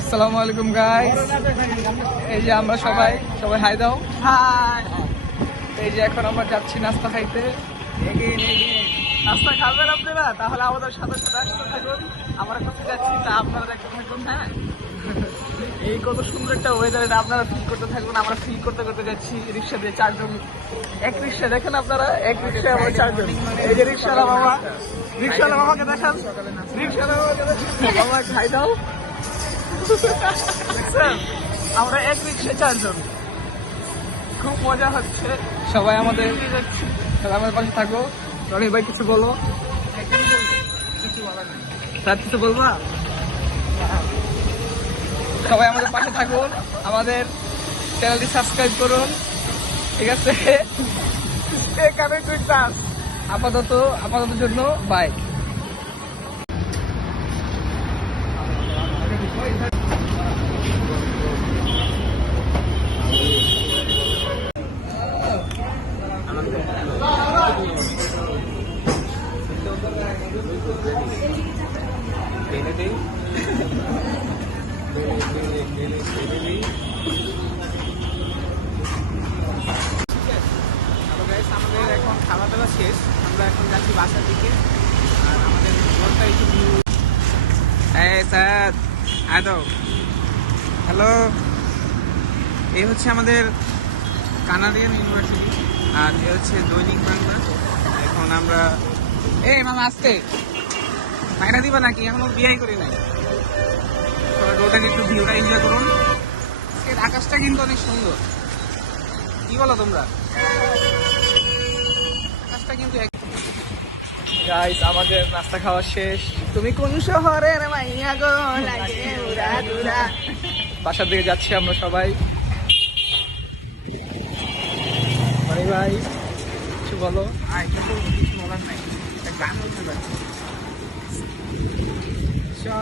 আসসালামু আলাইকুম গাইস এই যে আমরা সবাই সবাই হাই দাও। হাই। এই যে এখন আমরা যাচ্ছি নাস্তা খাইতে। নাস্তা খাবেন আপনারা? তাহলে আমাদের সাথে সাথে আসতে থাকুন। আমরা কোথায় যাচ্ছি তা আপনারা দেখতে থাকুন হ্যাঁ? এই কত সুন্দর একটা ওয়েদার এটা আপনারা ফিল করতে থাকুন। আমরা ফিল করতে করতে যাচ্ছি রিক্সা দিয়ে চারজন। এক রিক্সা দেখেন আপনারা? এক রিক্সায় আমরা চারজন। এই যে রিক্সাওয়ালা মামা। রিক্সাওয়ালা মামাকে দেখান। রিক্সাওয়ালা মামাকে দেখান। মামা খাই দাও? আমরা এক রিক্সা চারজন। খুব মজা হচ্ছে। সবাই আমাদের সবাই আমাদের পাশে থাকো। রনি ভাই কিছু বলো। স্যার কিছু বলবা? সবাই আমাদের পাশে থাকুন। আমাদের চ্যানেলটি সাবস্ক্রাইব করুন। ঠিক আছে. আপাতত আপাতত জন্য বাই আমাদের এখন শেষ আমরা এখন যাচ্ছি বাসার দিকে আর আমাদের হ্যালো হ্যালো এই হচ্ছে আমাদের কানাডিয়ান ইউনিভার্সিটি আর এ হচ্ছে দৈনিক বাংলা এখন আমরা এই মামা আসতে মাইনা দিবা নাকি? এখনও বিয়াই করি নাই। রোডটাকে একটু ভিউটা এনজয় করুন। আজকের আকাশটা কিন্তু অনেক সুন্দর। কি বলো তোমরা? আকাশটা কিন্তু গাইস আমাদের নাস্তা খাওয়া শেষ। তুমি কোন শহরের মাইয়া গো? লাগে উড়া দুরা। বাসার দিকে যাচ্ছি আমরা সবাই। ভাই ভাই। কিছু বলো? আয় কিছু বলার নাই। গান বলতে পারি Ciao.